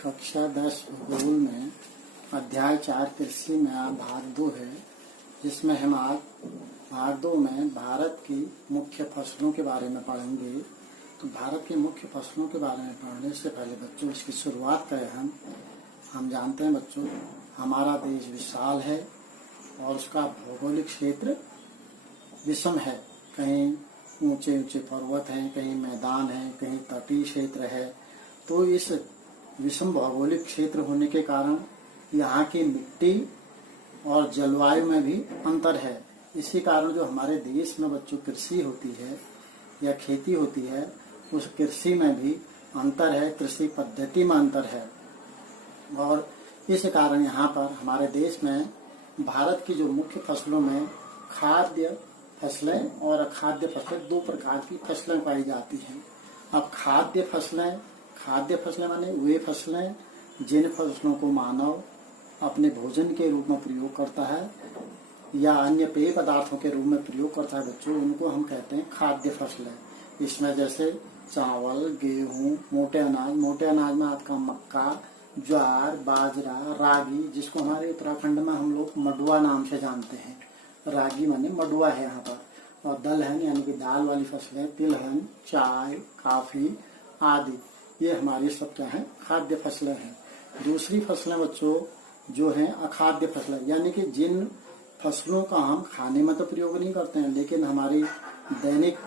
कक्षा 10 भूगोल में अध्याय 4 कृषि में भाग 2 है, जिसमें हम आज भाग 2 में भारत की मुख्य फसलों के बारे में पढ़ेंगे। तो भारत की मुख्य फसलों के बारे में पढ़ने से पहले बच्चों इसकी शुरुआत करें। हम जानते हैं बच्चों, हमारा देश विशाल है और उसका भौगोलिक क्षेत्र विषम है। कहीं ऊंचे ऊंचे पर्वत हैं, कहीं मैदान हैं, कहीं तटीय क्षेत्र है। तो इस विषम भौगोलिक क्षेत्र होने के कारण यहाँ की मिट्टी और जलवायु में भी अंतर है। इसी कारण जो हमारे देश में बच्चों कृषि होती है या खेती होती है, उस कृषि में भी अंतर है, कृषि पद्धति में अंतर है। और इस कारण यहाँ पर हमारे देश में भारत की जो मुख्य फसलों में खाद्य फसलें और अखाद्य फसलें, दो प्रकार की फसलें पाई जाती हैं। अब खाद्य फसलें माने वे फसलें जिन फसलों को मानव अपने भोजन के रूप में प्रयोग करता है या अन्य पेय पदार्थों के रूप में प्रयोग करता है बच्चों, उनको हम कहते हैं खाद्य फसलें। इसमें जैसे चावल, गेहूं, मोटे अनाज में आपका मक्का, ज्वार, बाजरा, रागी, जिसको हमारे उत्तराखंड में हम लोग मडुआ नाम से जानते हैं। रागी माने मडुआ है यहाँ पर। और दलहन यानी कि दाल वाली फसलें, तिलहन, चाय, काफी आदि, ये हमारी सब क्या है, खाद्य फसलें हैं। दूसरी फसलें बच्चों जो हैं अखाद्य फसलें, यानी कि जिन फसलों का हम खाने में तो प्रयोग नहीं करते हैं, लेकिन हमारी दैनिक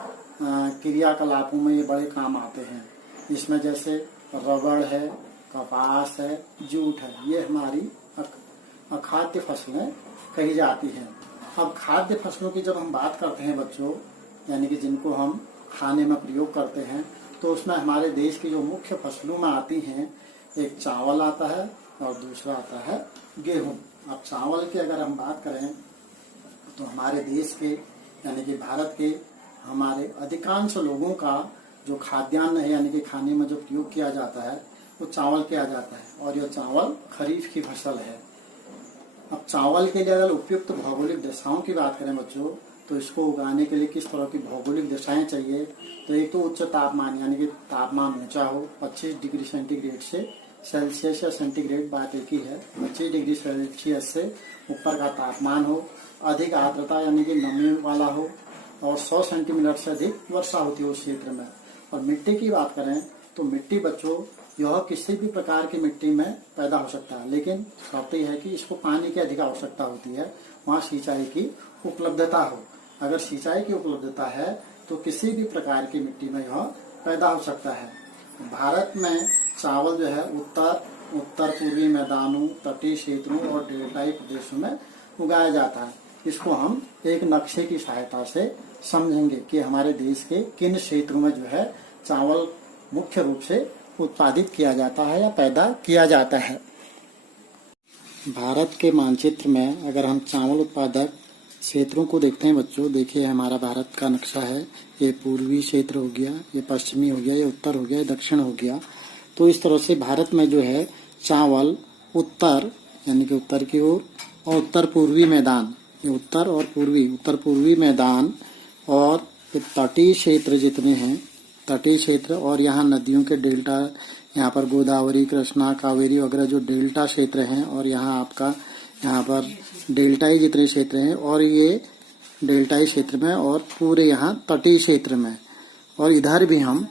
क्रियाकलापों में ये बड़े काम आते हैं। इसमें जैसे रबड़ है, कपास है, जूट है, ये हमारी अखाद्य फसलें कही जाती हैं। अब खाद्य फसलों की जब हम बात करते हैं बच्चों, यानी कि जिनको हम खाने में प्रयोग करते हैं, तो उसमें हमारे देश की जो मुख्य फसलों में आती हैं, एक चावल आता है और दूसरा आता है गेहूं। अब चावल की अगर हम बात करें तो हमारे देश के यानी कि भारत के हमारे अधिकांश लोगों का जो खाद्यान्न है, यानी कि खाने में जो प्रयोग किया जाता है, वो चावल किया जाता है। और यह चावल खरीफ की फसल है। अब चावल के लिए अगर उपयुक्त भौगोलिक दशाओं की बात करें बच्चों, तो इसको उगाने के लिए किस तरह की भौगोलिक दशाएं चाहिए, तो एक तो उच्च तापमान, यानी कि तापमान ऊंचा हो, 25 डिग्री सेंटीग्रेड से सेल्सियस या सेंटीग्रेड बात एक ही है, 25 डिग्री सेल्सियस से ऊपर का तापमान हो, अधिक आर्द्रता यानी कि नमी वाला हो, और 100 सेंटीमीटर से अधिक वर्षा होती है उस क्षेत्र में। और मिट्टी की बात करें तो मिट्टी बच्चों यह किसी भी प्रकार की मिट्टी में पैदा हो सकता है, लेकिन शर्त यह है कि इसको पानी की अधिक आवश्यकता होती है, वहाँ सिंचाई की उपलब्धता हो। अगर सिंचाई की उपलब्धता है तो किसी भी प्रकार की मिट्टी में यह पैदा हो सकता है। भारत में चावल जो है उत्तर पूर्वी मैदानों, तटीय क्षेत्रों और डेल्टाई प्रदेशों में उगाया जाता है। इसको हम एक नक्शे की सहायता से समझेंगे कि हमारे देश के किन क्षेत्रों में जो है चावल मुख्य रूप से उत्पादित किया जाता है या पैदा किया जाता है। भारत के मानचित्र में अगर हम चावल उत्पादक क्षेत्रों को देखते हैं बच्चों, देखिए हमारा भारत का नक्शा है। ये पूर्वी क्षेत्र हो गया, ये पश्चिमी हो गया, ये उत्तर हो गया, ये दक्षिण हो गया। तो इस तरह से भारत में जो है चावल उत्तर यानी कि उत्तर की ओर और उत्तर पूर्वी मैदान, ये उत्तर पूर्वी मैदान और तटीय क्षेत्र जितने हैं, तटीय क्षेत्र और यहाँ नदियों के डेल्टा, यहाँ पर गोदावरी, कृष्णा, कावेरी वगैरह जो डेल्टा क्षेत्र हैं, और यहाँ आपका यहाँ पर डेल्टाई जितने क्षेत्र हैं, और ये डेल्टाई क्षेत्र में और पूरे यहाँ तटीय क्षेत्र में, और इधर भी हम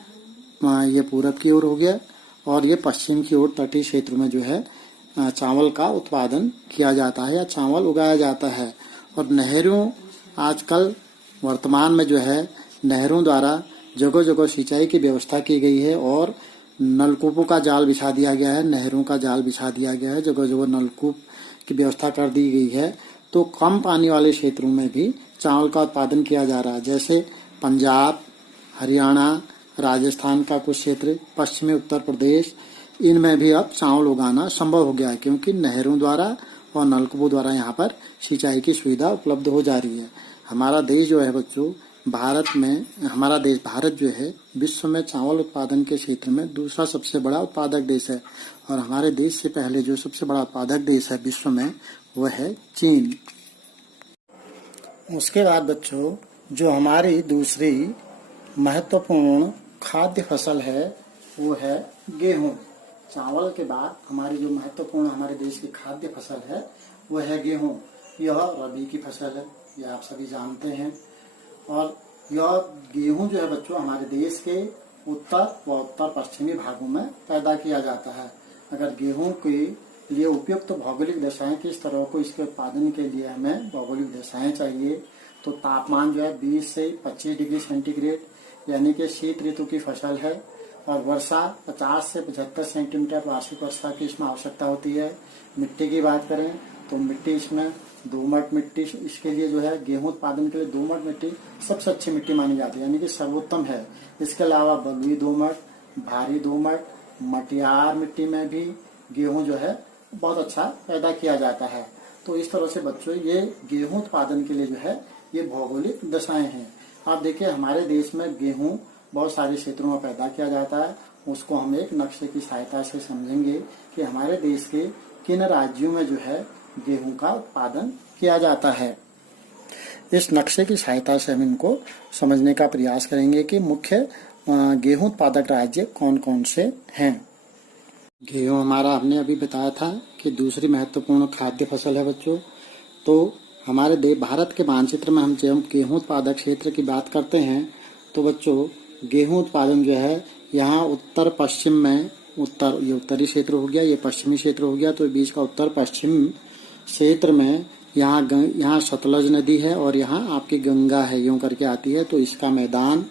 ये पूरब की ओर हो गया और ये पश्चिम की ओर तटीय क्षेत्र में जो है चावल का उत्पादन किया जाता है या चावल उगाया जाता है। और नहरों, आजकल वर्तमान में जो है नहरों द्वारा जगह जगह सिंचाई की व्यवस्था की गई है और नलकूपों का जाल बिछा दिया गया है, नहरों का जाल बिछा दिया गया है, जगह जगह नलकूप की व्यवस्था कर दी गई है। तो कम पानी वाले क्षेत्रों में भी चावल का उत्पादन किया जा रहा है, जैसे पंजाब, हरियाणा, राजस्थान का कुछ क्षेत्र, पश्चिमी उत्तर प्रदेश, इनमें भी अब चावल उगाना संभव हो गया है, क्योंकि नहरों द्वारा और नलकूपों द्वारा यहाँ पर सिंचाई की सुविधा उपलब्ध हो जा रही है। हमारा देश जो है बच्चों, भारत जो है विश्व में चावल उत्पादन के क्षेत्र में दूसरा सबसे बड़ा उत्पादक देश है। और हमारे देश से पहले जो सबसे बड़ा उत्पादक देश है विश्व में, वह है चीन। उसके बाद बच्चों जो हमारी दूसरी महत्वपूर्ण खाद्य फसल है वो है गेहूं। चावल के बाद हमारी जो महत्वपूर्ण हमारे देश की खाद्य फसल है वह है गेहूं। यह रबी की फसल है, यह आप सभी जानते हैं। और यह गेहूं जो है बच्चों हमारे देश के उत्तर व उत्तर पश्चिमी भागों में पैदा किया जाता है। अगर गेहूं के लिए उपयुक्त भौगोलिक दशाएं किस तरह को इसके उत्पादन के लिए हमें भौगोलिक दशाएं चाहिए, तो तापमान जो है 20 से 25 डिग्री सेंटीग्रेड यानी कि शीत ऋतु की फसल है। और वर्षा 50 से 75 सेंटीमीटर वार्षिक वर्षा की इसमें आवश्यकता होती है। मिट्टी की बात करें तो मिट्टी इसमें दोमट मिट्टी, इसके लिए जो है गेहूं उत्पादन के लिए दोमट मिट्टी सबसे अच्छी मिट्टी मानी जाती है, यानी कि सर्वोत्तम है। इसके अलावा बलुई दोमट, भारी दोमट, मटियार मिट्टी में भी गेहूं जो है बहुत अच्छा पैदा किया जाता है। तो इस तरह से बच्चों ये गेहूं उत्पादन के लिए जो है ये भौगोलिक दशाएं हैं। आप देखिए हमारे देश में गेहूं बहुत सारे क्षेत्रों में पैदा किया जाता है। उसको हम एक नक्शे की सहायता से समझेंगे कि हमारे देश के किन राज्यों में जो है गेहूं का उत्पादन किया जाता है। इस नक्शे की सहायता से हम इनको समझने का प्रयास करेंगे कि मुख्य गेहूं उत्पादक राज्य कौन कौन से हैं। गेहूं हमारा हमने अभी बताया था कि दूसरी महत्वपूर्ण खाद्य फसल है बच्चों। तो हमारे भारत के मानचित्र में हम जब गेहूं उत्पादक क्षेत्र की बात करते हैं तो बच्चों गेहूं उत्पादन जो है यहाँ उत्तर पश्चिम में ये उत्तरी क्षेत्र हो गया, ये पश्चिमी क्षेत्र हो गया। तो बीच का उत्तर पश्चिम क्षेत्र में यहाँ सतलज नदी है और यहाँ आपकी गंगा है, यूं करके आती है। तो इसका मैदान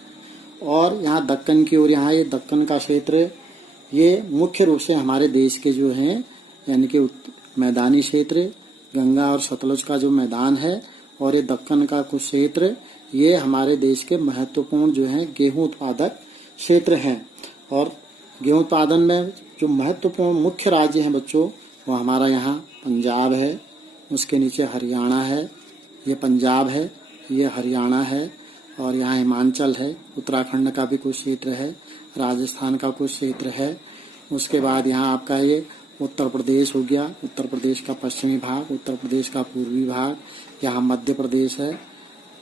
और यहाँ दक्कन की ओर यहाँ ये दक्कन का क्षेत्र, ये मुख्य रूप से हमारे देश के जो हैं यानी कि मैदानी क्षेत्र, गंगा और सतलज का जो मैदान है और ये दक्कन का कुछ क्षेत्र, ये हमारे देश के महत्वपूर्ण जो हैं गेहूं उत्पादक क्षेत्र हैं। और गेहूं उत्पादन में जो महत्वपूर्ण मुख्य राज्य हैं बच्चों वो हमारा यहाँ पंजाब है, उसके नीचे हरियाणा है, ये पंजाब है, ये हरियाणा है और यहाँ हिमाचल है, उत्तराखंड का भी कुछ क्षेत्र है, राजस्थान का कुछ क्षेत्र है। उसके बाद यहाँ आपका ये उत्तर प्रदेश हो गया, उत्तर प्रदेश का पश्चिमी भाग, उत्तर प्रदेश का पूर्वी भाग, यहाँ मध्य प्रदेश है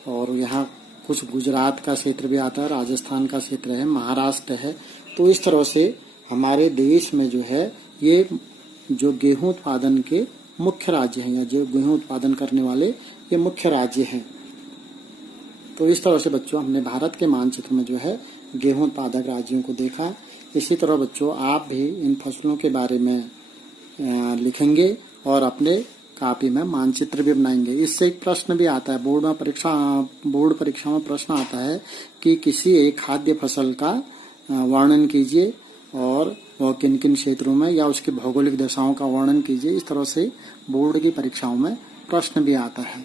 और यहाँ कुछ गुजरात का क्षेत्र भी आता है, राजस्थान का क्षेत्र है, महाराष्ट्र है। तो इस तरह से हमारे देश में जो है ये जो गेहूं उत्पादन के मुख्य राज्य हैं या जो गेहूं उत्पादन करने वाले ये मुख्य राज्य हैं। तो इस तरह से बच्चों हमने भारत के मानचित्र में जो है गेहूं उत्पादक राज्यों को देखा। इसी तरह बच्चों आप भी इन फसलों के बारे में लिखेंगे और अपने कॉपी में मानचित्र भी बनाएंगे। इससे एक प्रश्न भी आता है बोर्ड परीक्षा में प्रश्न आता है कि किसी एक खाद्य फसल का वर्णन कीजिए और वह किन किन क्षेत्रों में या उसकी भौगोलिक दशाओं का वर्णन कीजिए। इस तरह से बोर्ड की परीक्षाओं में प्रश्न भी आता है।